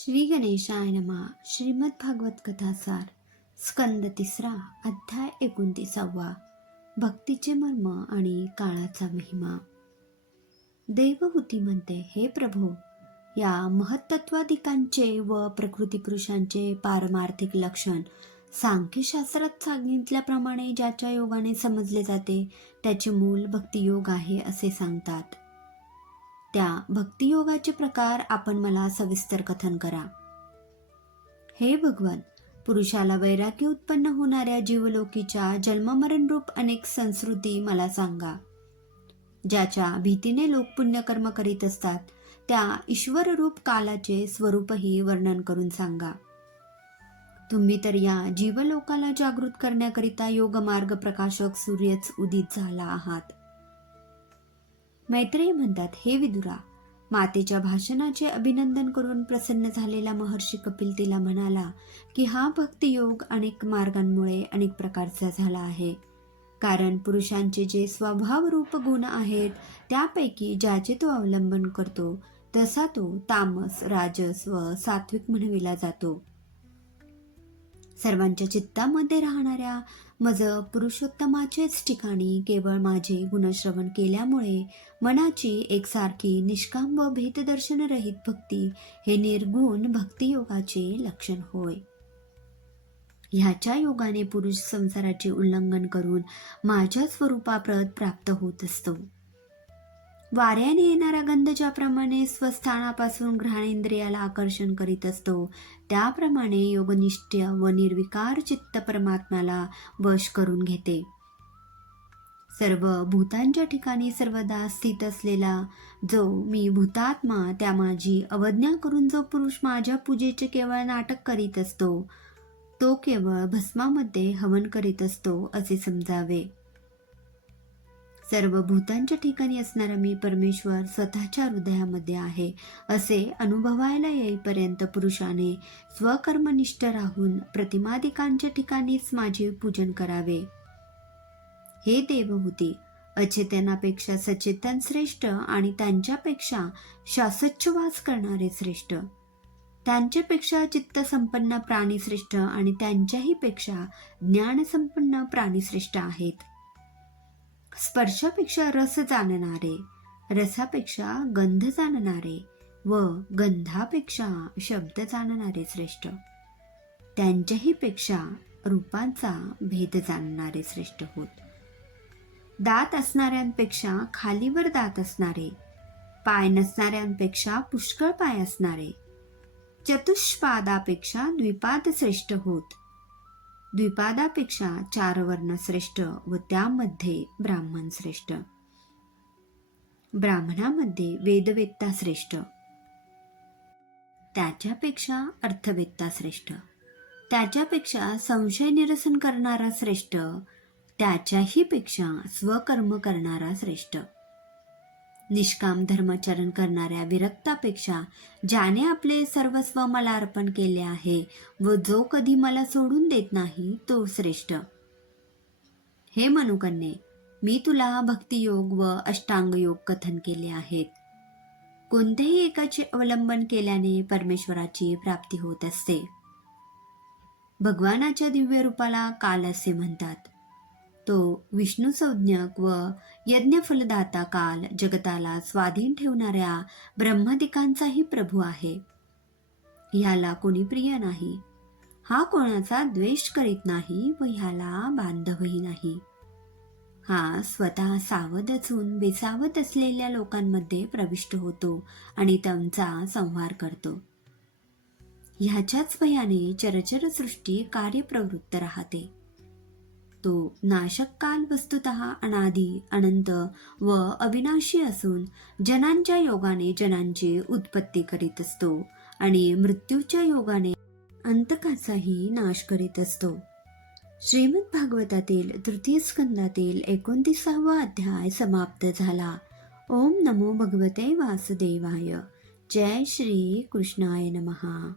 श्री गणेशाय नमा श्रीमद भागवत कथासार स्कंद तिसरा अध्याय एकोणतीसावा. भक्तीचे मर्म आणि काळाचा महिमा. देवहूती म्हणते हे प्रभो या महत्त्वाधिकांचे व प्रकृती पुरुषांचे पारमार्थिक लक्षण सांख्यशास्त्रात सांगितल्याप्रमाणे ज्याच्या योगाने समजले जाते त्याचे मूल भक्तियोग आहे असे सांगतात. त्या भक्तियोगाचे प्रकार आपण मला सविस्तर कथन करा. हे भगवान पुरुषाला वैराग्य उत्पन्न होणाऱ्या जीवलोकीच्या जन्ममरण रूप अनेक संस्कृती मला सांगा. ज्याच्या भीतीने लोक पुण्यकर्म करीत असतात त्या ईश्वर रूप कालाचे स्वरूपही वर्णन करून सांगा. तुम्ही तर या जीवलोकाला जागृत करण्याकरिता योगमार्ग प्रकाशक सूर्यच उदित झाला आहात. मैत्रेय म्हणतात हे विदुरा मातेच्या भाषणाचे अभिनंदन करून प्रसन्न झालेला महर्षी कपिल तिला म्हणाला की हा भक्तियोग अनेक मार्गांमुळे अनेक प्रकारचा झाला आहे. कारण पुरुषांचे जे स्वभावरूप गुण आहेत त्यापैकी ज्याचे तो अवलंबन करतो तसा तो तामस राजस व सात्विक म्हणविला जातो. सर्वांच्या चित्तामध्ये राहणाऱ्या मज पुरुषोत्तमाचेच ठिकाणी केवळ माझे गुणश्रवण केल्यामुळे मनाची एकसारखी निष्काम व भेददर्शनरहित भक्ती हे निर्गुण भक्तियोगाचे लक्षण होय. ह्याच्या योगाने पुरुष संसाराचे उल्लंघन करून माझ्या स्वरूपाप्रत प्राप्त होत असतो. वाऱ्याने येणारा गंध ज्याप्रमाणे स्वस्थानापासून घ्राणेंद्रियाला आकर्षण करीत असतो त्याप्रमाणे योगनिष्ठ व निर्विकार चित्त परमात्म्याला वश करून घेते. सर्व भूतांच्या ठिकाणी सर्वदा स्थित असलेला जो मी भूतात्मा त्या माझी अवज्ञा करून जो पुरुष माझ्या पूजेचे केवळ नाटक करीत असतो तो केवळ भस्मामध्ये हवन करीत असतो असे समजावे. सर्व भूतांच्या ठिकाणी असणारा मी परमेश्वर स्वतःच्या हृदयामध्ये आहे असे अनुभवायला येईपर्यंत पुरुषाने स्वकर्मनिष्ठ राहून प्रतिमादिकांच्या ठिकाणीच माझे पूजन करावे. हे देवहूती अचेतनापेक्षा सचेतन श्रेष्ठ आणि त्यांच्यापेक्षा शासच्छवास करणारे श्रेष्ठ. त्यांच्यापेक्षा चित्तसंपन्न प्राणी श्रेष्ठ आणि त्यांच्याही पेक्षा ज्ञानसंपन्न प्राणी श्रेष्ठ आहेत. स्पर्शापेक्षा रस जाणणारे रसापेक्षा गंध जाणणारे व गंधापेक्षा शब्द जाणणारे श्रेष्ठ. त्यांच्याही पेक्षा रूपांचा भेद जाणणारे श्रेष्ठ होत. दात असणाऱ्यांपेक्षा खालीवर दात असणारे पाय नसणाऱ्यांपेक्षा पुष्कळ पाय असणारे चतुष्पादापेक्षा द्विपाद श्रेष्ठ होत. द्विपादापेक्षा चार वर्ण श्रेष्ठ व त्यामध्ये ब्राह्मण श्रेष्ठ. ब्राह्मणामध्ये वेदवेत्ता श्रेष्ठ. त्याच्यापेक्षा अर्थवेत्ता श्रेष्ठ. त्याच्यापेक्षा संशय निरसन करणारा श्रेष्ठ. त्याच्याही पेक्षा स्वकर्म करणारा श्रेष्ठ. निष्काम धर्माचरण करणाऱ्या विरक्तापेक्षा ज्याने आपले सर्वस्व मला अर्पण केले आहे व जो कधी मला सोडून देत नाही तो श्रेष्ठ. हे मनुकन्ये मी तुला भक्तियोग व अष्टांग योग कथन केले आहेत. कोणत्याही एकाचे अवलंबन केल्याने परमेश्वराची प्राप्ती होत असते. भगवानाच्या दिव्य रूपाला काल असे म्हणतात. तो विष्णू संज्ञक व यज्ञफलदाता काल जगताला स्वाधीन ठेवणाऱ्या ब्रह्मदिकांचाही प्रभू आहे. ह्याला कोणी प्रिय नाही. हा कोणाचा द्वेष करीत नाही व ह्याला बांधवही नाही. हा स्वतः सावध असून बेसावत असलेल्या लोकांमध्ये प्रविष्ट होतो आणि त्यांचा संहार करतो. ह्याच्याच भयाने चरचर सृष्टी कार्यप्रवृत्त राहते. तो नाशक काल वस्तुत अनादी अनंत व अविनाशी असून जनांच्या योगाने जनांची उत्पत्ती करीत असतो आणि मृत्यूच्या योगाने अंतकाचाही नाश करीत असतो. श्रीमद भागवतातील तृतीय स्कंदातील एकोणतीसावा अध्याय समाप्त झाला. ओम नमो भगवते वासुदेवाय. जय श्री कृष्णाय नमहा